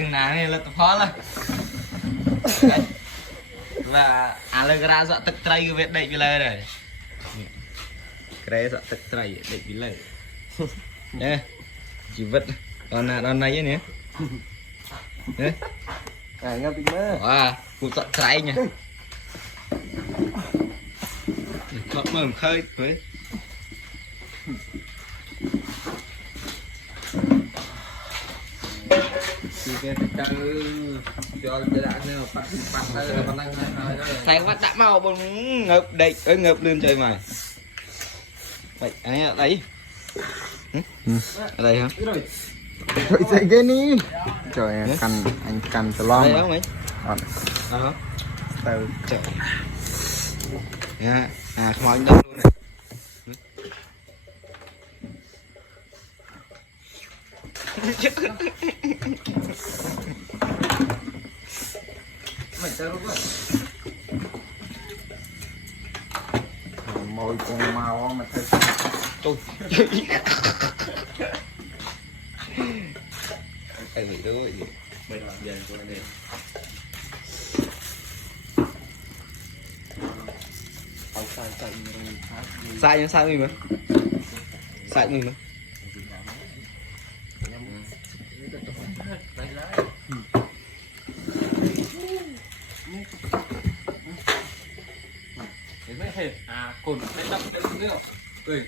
nào này là tập phó là và lên ra dọa tức tray cái việc đậy bị lơ rồi cái dọa tức tray đậy bị lơ nè chỉ vật còn này nhé nè nghe bị mơ à cụ dọa tray nha khó mơ khơi với thầy bắt đã mau bông ngợp đây ngợp lên trời mày vậy anh ở đây ở đây hả trời chạy cái ní trời anh cầm cho lo đây không mấy đó từ trời nha không anh đâu luôn này mày chơi lúc rồi môi con màu mà thấy tôi anh bị đôi mày làm gì của anh đây sai nhưng sao mình mà sai mình mà cồn hay đậm đấy không biết không? Ơi.